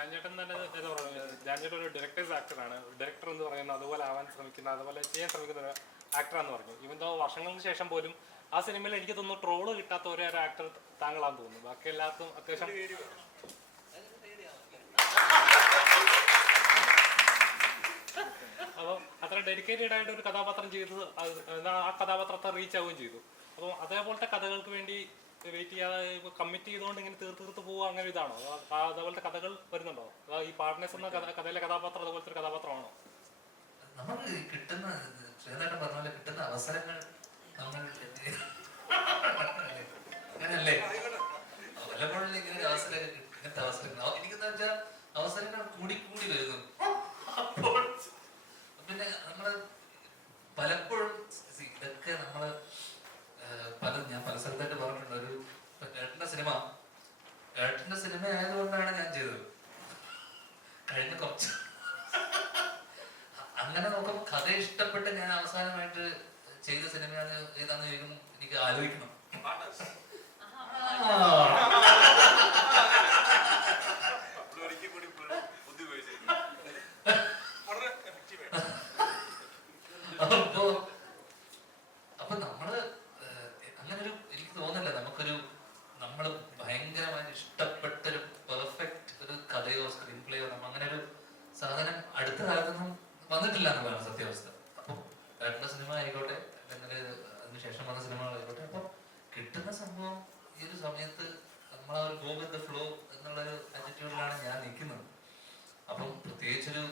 ജാൻചേട്ടൻ തന്നെ എന്താ പറയുക, ജാൻചേട്ടൻ ഒരു ഡയറക്ടേഴ്സ് ആക്ടറാണ്. ഡയറക്ടർ എന്ന് പറയുന്നത് അതുപോലെ ആവാൻ ശ്രമിക്കുന്ന, അതുപോലെ ചെയ്യാൻ ശ്രമിക്കുന്ന ഒരു ആക്ടറാന്ന് പറഞ്ഞു. ഇവന്തോ വർഷങ്ങൾക്ക് ശേഷം പോലും ആ സിനിമയിൽ എനിക്ക് തോന്നുന്നു ട്രോള് കിട്ടാത്ത ഒരേ ഒരു ആക്ടർ താങ്കളാന്ന് തോന്നുന്നു. ബാക്കി എല്ലാവർക്കും അത്യാവശ്യം അപ്പോൾ അത്ര ഡെഡിക്കേറ്റഡ് ആയിട്ട് ഒരു കഥാപാത്രം ചെയ്തത് ആ കഥാപാത്രത്തെ റീച്ച് ആവുകയും ചെയ്തു. അപ്പോൾ അതേപോലത്തെ കഥകൾക്ക് വേണ്ടി വെയിറ്റ് ചെയ്യാതെ കമ്മിറ്റ് ചെയ്തുകൊണ്ട് ഇങ്ങനെ തീർത്ത് പോവുക, അങ്ങനെ ഇതാണോ? അതേപോലത്തെ കഥകൾ വരുന്നുണ്ടോ? ഈ പാർട്ട്നേഴ്സ് എന്ന കഥയിലെ കഥാപാത്രം അതുപോലത്തെ ഒരു കഥാപാത്രമാണോ? നമുക്ക് കിട്ടുന്ന കിട്ടുന്ന അവസരങ്ങൾ അങ്ങനല്ലേ വല്ലപ്പോഴും ഇങ്ങനെ അവസരം, ഇങ്ങനത്തെ അവസരങ്ങൾ എനിക്കെന്താ വെച്ചാൽ അവസരങ്ങൾ കൂടി വരുന്നു. അപ്പോൾ പിന്നെ നമ്മള് പലപ്പോഴും ഇതൊക്കെ നമ്മള് ഞാൻ പല സ്ഥലത്തായിട്ട് പറഞ്ഞിട്ടുണ്ട്. ഒരു ഏട്ടന്റെ സിനിമ ആയതുകൊണ്ടാണ് ഞാൻ ചെയ്തത്. കഴിഞ്ഞ കുറച്ച് അങ്ങനെ നോക്കുമ്പോൾ കഥ ഇഷ്ടപ്പെട്ട് ഞാൻ അവസാനമായിട്ട് ചെയ്ത സിനിമയാണ് ഏതാന്ന് ചോദിക്കുമ്പോൾ എനിക്ക് ആലോചിക്കണം. അപ്പൊ നമ്മള് അങ്ങനൊരു എനിക്ക് തോന്നില്ല നമുക്കൊരു നമ്മള് ഭയങ്കരമായിട്ട് ഇഷ്ടപ്പെട്ടൊരു പെർഫെക്റ്റ് ഒരു കഥയോ സ്ക്രീൻ പ്ലേയോ അങ്ങനെ ഒരു സാധനം അടുത്ത കാലത്തൊന്നും വന്നിട്ടില്ല എന്നുള്ളതാണ് സത്യാവസ്ഥ. അപ്പം ഏട്ടന്റെ സിനിമ ആയിക്കോട്ടെ അല്ലെങ്കിൽ അതിനുശേഷം വന്ന സിനിമകളായിക്കോട്ടെ, അപ്പൊ കിട്ടുന്ന സംഭവം ഈ ഒരു സമയത്ത് നമ്മളാ ഒരു ഗോ വിത്ത് ദ ഫ്ലോ എന്നുള്ളൊരു ആറ്റിറ്റ്യൂഡിലാണ് ഞാൻ നിൽക്കുന്നത്. അപ്പം പ്രത്യേകിച്ചൊരു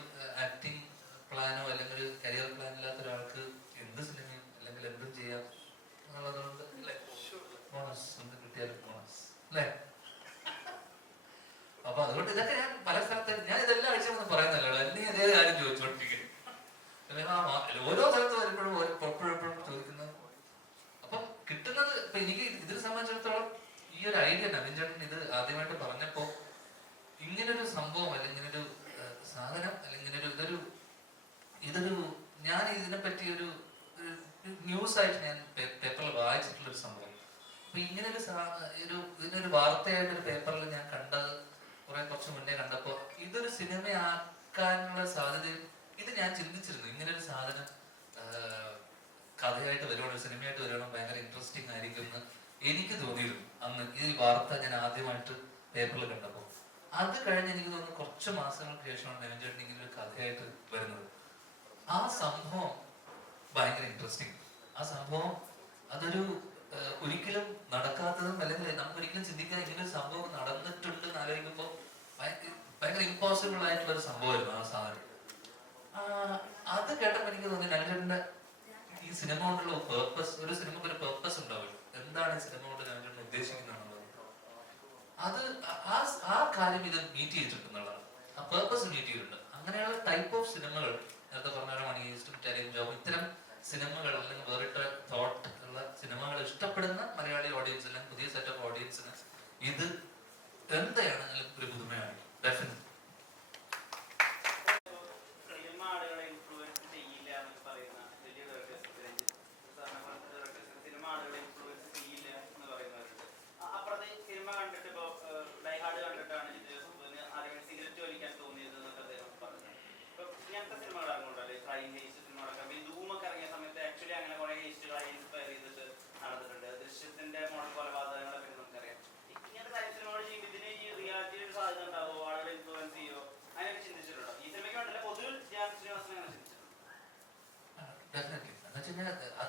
ആക്ടിങ് പ്ലാനോ അല്ലെങ്കിൽ ഒരു കരിയർ പ്ലാൻ ഇല്ലാത്ത ഒരാൾക്ക് എന്ത് സിനിമയും അല്ലെങ്കിൽ എന്തും ചെയ്യാം എന്നുള്ളതുകൊണ്ട് ബോണസ് എന്ത് കിട്ടിയാലും ബോണസ് അല്ലേ? അപ്പൊ അതുകൊണ്ട് ഇതൊക്കെ ഞാൻ പല സ്ഥലത്ത് ഞാൻ ഇതെല്ലാം ആഴ്ചയൊന്നും പറയുന്നല്ലോ, എന്നെ അതേ കാര്യം ചോദിച്ചോണ്ടിരിക്കുന്നു. ഓരോ സ്ഥലത്ത് വരുമ്പോഴും എപ്പോഴും ചോദിക്കുന്നത്. അപ്പം കിട്ടുന്നത് ഇപ്പൊ എനിക്ക് ഇതിനെ സംബന്ധിച്ചിടത്തോളം ഈ ഒരു ഐഡിയ നവീൻ ചേട്ടൻ ഇത് ആദ്യമായിട്ട് പറഞ്ഞപ്പോ ഇങ്ങനൊരു സംഭവം അല്ലെങ്കിൽ ഒരു സാധനം അല്ലെങ്കിൽ ഇതൊരു ഞാൻ ഇതിനെപ്പറ്റി ഒരു ന്യൂസ് ആയിട്ട് ഞാൻ പേപ്പറിൽ വായിച്ചിട്ടുള്ളൊരു സംഭവം. അപ്പൊ ഇങ്ങനൊരു ഇതിനൊരു വാർത്തയായിട്ടൊരു പേപ്പറിൽ ഞാൻ കണ്ടത് കുറച്ച് മുന്നേ കണ്ടപ്പോ ഇതൊരു സിനിമയാക്കാനുള്ള സാധ്യതയും ഇത് ഞാൻ ചിന്തിച്ചിരുന്നു. ഇങ്ങനൊരു സാധനം കഥയായിട്ട് വരുവാണോ സിനിമയായിട്ട് വരുവാണോ ഭയങ്കര ഇൻട്രസ്റ്റിംഗ് ആയിരിക്കും എന്ന് എനിക്ക് തോന്നിയിരുന്നു അന്ന് ഈ വാർത്ത ഞാൻ ആദ്യമായിട്ട് പേപ്പറിൽ കണ്ടപ്പോൾ. അത് കഴിഞ്ഞ് എനിക്ക് തോന്നുന്നു കുറച്ച് മാസങ്ങൾക്ക് ശേഷമാണ് നവീൻ ചേട്ടൻ ഇങ്ങനെ ഒരു കഥയായിട്ട് വരുന്നത്. ആ സംഭവം ഭയങ്കര ഇൻട്രസ്റ്റിംഗ്. ആ സംഭവം അതൊരു ഒരിക്കലും നടക്കാത്തതും അല്ലെങ്കിൽ നമുക്ക് ഒരിക്കലും ചിന്തിക്കാൻ ഇങ്ങനെ ഒരു സംഭവം നടന്നിട്ടുണ്ടെന്ന് ആലോചിക്കുമ്പോൾ ഭയങ്കര ഇമ്പോസിബിൾ ആയിട്ടുള്ള ഒരു സംഭവമായിരുന്നു ആ സാധനം. അത് കേട്ടപ്പോൾ എനിക്ക് തോന്നി നവീൻ ഈ സിനിമ കൊണ്ടുള്ള പേർപ്പസ്, ഒരു സിനിമക്ക് ഒരു പേർപ്പസ് ഉണ്ടാവില്ല. എന്താണ് ഈ സിനിമ കൊണ്ട് നവീൻ ഉദ്ദേശിക്കുന്നത്? അത് ആ കാര്യം ഇത് മീറ്റ് ചെയ്തിട്ടുണ്ടെന്നുള്ളതാണ്. ആ പേർപ്പസ് മീറ്റ് ചെയ്തിട്ടുണ്ട്. അങ്ങനെയുള്ള ടൈപ്പ് ഓഫ് സിനിമകൾ നേരത്തെ പറഞ്ഞ മണി ഹീസ്റ്റ്, ഇറ്റാലിയൻ ജോബ്, ഇത്തരം സിനിമകൾ അല്ലെങ്കിൽ വേറിട്ട തോട്ട് ഉള്ള സിനിമകൾ ഇഷ്ടപ്പെടുന്ന മലയാളി ഓഡിയൻസ് അല്ലെങ്കിൽ പുതിയ സെറ്റ് ഓഫ് ഓഡിയൻസിന് ഇത് എന്താണ് ഒരു പുതുമയാണ് ഡെഫിനറ്റ്.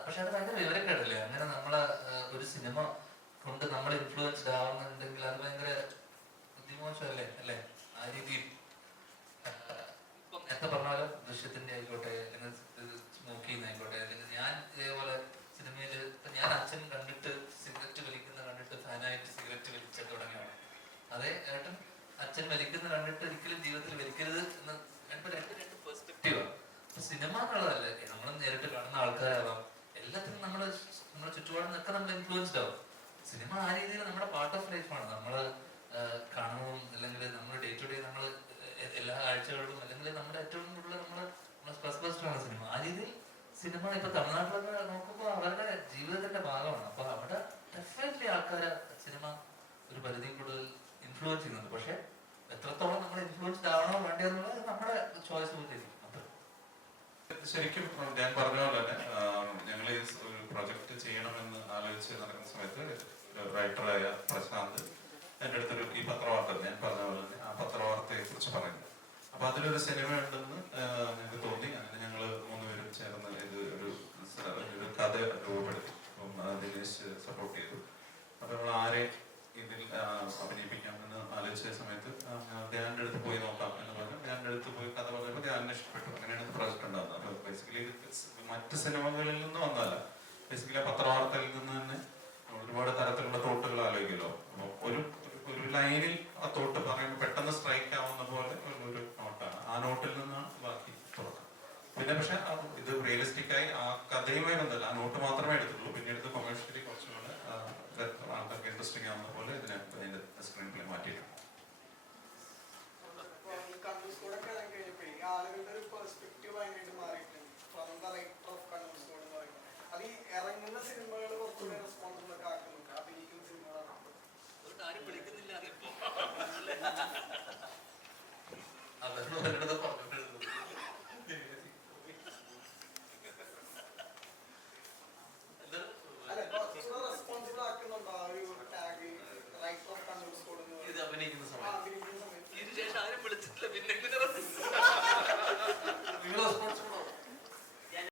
പക്ഷെ അത് ഭയങ്കര വിവരക്കേടല്ലേ? അങ്ങനെ നമ്മളെ ഒരു സിനിമ കൊണ്ട് നമ്മൾ ഇൻഫ്ലുവൻസ്ഡ് ആവുന്നുണ്ടെങ്കിൽ അത് ഭയങ്കര ബുദ്ധിമോശമല്ലേ അല്ലേ? ആ രീതിയിൽ ഇപ്പം എത്ര പറഞ്ഞാലും ദൃശ്യത്തിന്റെ ആയിക്കോട്ടെ അല്ലെങ്കിൽ സ്മോക്കിങ് ആയിക്കോട്ടെ, അല്ലെങ്കിൽ ഞാൻ ഇതേപോലെ സിനിമയിൽ ഞാൻ അച്ഛൻ കണ്ടിട്ട് സിഗരറ്റ് വലിക്കുന്ന കണ്ടിട്ട് ഫാനായിട്ട് സിഗരറ്റ് വലിച്ച തുടങ്ങിയാണ്. അതേ ഏട്ടൻ അച്ഛൻ വലിക്കുന്ന കണ്ടിട്ട് ഒരിക്കലും ജീവിതത്തിൽ വലിക്കരുത് എന്ന് രണ്ട് പെർസ്പെക്റ്റീവാണ്. സിനിമ എന്നുള്ളതല്ലേ, നമ്മൾ നേരിട്ട് കാണുന്ന ആൾക്കാരാവാം, എല്ലാത്തിനും നമ്മുടെ ചുറ്റുപാടിൽ നിന്നൊക്കെ നമ്മൾ ഇൻഫ്ലുവൻസ്ഡ് ആവും. സിനിമ ആ രീതിയിൽ നമ്മുടെ പാർട്ട് ഓഫ് ലൈഫാണ്. നമ്മൾ കാണുന്നതും അല്ലെങ്കിൽ നമ്മൾ ഡേ ടു ഡേ നമ്മൾ എല്ലാ ആഴ്ചകളിലും അല്ലെങ്കിൽ നമ്മുടെ ഏറ്റവും കൂടുതൽ നമ്മളെ സ്ട്രെസ് ബസ്റ്ററാണ് സിനിമ. ആ രീതിയിൽ സിനിമ ഇപ്പൊ തമിഴ്നാട്ടിലൊക്കെ നോക്കുമ്പോൾ അവരുടെ ജീവിതത്തിന്റെ ഭാഗമാണ്. അപ്പൊ അവിടെ ഡെഫിനറ്റ്ലി ആൾക്കാരെ സിനിമ ഒരു പരിധിയും കൂടുതൽ ഇൻഫ്ലുവൻസ് ചെയ്യുന്നുണ്ട്. പക്ഷെ എത്രത്തോളം നമ്മൾ ഇൻഫ്ലുവൻസ് ശരിക്കും ഞാൻ പറഞ്ഞ പോലെ തന്നെ ഞങ്ങൾ ഈ ഒരു പ്രൊജക്ട് ചെയ്യണമെന്ന് ആലോചിച്ച് നടക്കുന്ന സമയത്ത് റൈറ്ററായ പ്രശാന്ത് എൻ്റെ അടുത്തൊരു ഈ പത്രവാർത്ത ഞാൻ പറഞ്ഞ പോലെ തന്നെ ആ പത്രവാർത്തയെ കുറിച്ച് പറയുന്നു. അപ്പൊ അതിലൊരു സിനിമ ഉണ്ടെന്ന് ഞങ്ങൾക്ക് തോന്നി. അങ്ങനെ ഞങ്ങൾ മൂന്നുപേരും ചേർന്ന് ഇത് ഒരു കഥ രൂപപ്പെടുത്തി. അപ്പം ദിനേശ് സപ്പോർട്ട് ചെയ്തു. അപ്പൊ നമ്മൾ ആരെ ഇതിൽ അഭിനയിപ്പിക്കാമെന്ന് ആലോചിച്ച സമയത്ത് ധ്യാനിന്റെ അടുത്ത് പോയി നോക്കാം എന്ന് പറഞ്ഞു. ധ്യാനിന്റെ അടുത്ത് പോയി കഥ പറഞ്ഞപ്പോൾ ധ്യാനിനെ ഇഷ്ടപ്പെട്ടു. അങ്ങനെയാണ് ഇത് പ്രോജക്റ്റ് ഉണ്ടാകുന്നത്. അപ്പൊ ബേസിക്കലി മറ്റ് സിനിമകളിൽ നിന്ന് വന്നതല്ല, ബേസിക്കലി പത്രവാർത്തയിൽ നിന്ന് തന്നെ ഒരുപാട് തരത്തിലുള്ള തോട്ടുകൾ ആലോചിക്കുമല്ലോ. അപ്പോൾ ഒരു ലൈനിൽ ആ തോട്ട് പറയുമ്പോൾ പെട്ടെന്ന് സ്ട്രൈക്ക് ആവുന്ന പോലെ ഒരു നോട്ടാണ്. ആ നോട്ടിൽ നിന്നാണ് ബാക്കി തുടക്കം. പിന്നെ പക്ഷെ ഇത് റിയലിസ്റ്റിക് ആയി ആ കഥയുമായി ബന്ധമല്ല, ആ നോട്ട് മാത്രമേ എടുത്തുള്ളൂ. പിന്നീട് കൊമേഴ്ഷ്യലി കുറച്ചുകൂടെ ആൾക്കാർക്ക് ഇൻട്രസ്റ്റിംഗ് ആവുന്ന പോലെ ഇതിനെ അതിന്റെ സ്ക്രീൻ പ്ലേ മാറ്റിയിട്ടുണ്ട്. ആളുകളുടെ ഒരു പെർസ്പെക്റ്റീവ് ആയിട്ട് മാറിയിട്ടുണ്ട്. From the writer of Kannur squad എന്ന് പറയുന്നത് അത് ഈ ഇറങ്ങുന്ന സിനിമകൾ കുറച്ചുകൂടെ റെസ്പോൺസിബിൾ ഒക്കെ ആക്കുന്നുണ്ട്. അഭിനയിക്കുന്ന സിനിമകളാണ് അല്ലെ കുറച്ചുകൂടെ റെസ്പോൺസിബിൾ ആക്കുന്നുണ്ടോ ആ ഒരു tag writer of Kannur squad എന്ന് പറയുന്നത്? അഭിനയിക്കുന്ന സമയത്ത് അഭിനയിക്കുന്ന സമയത്ത് ഇതിനുശേഷം ആരും വിളിച്ചിട്ടില്ല. പിന്നെ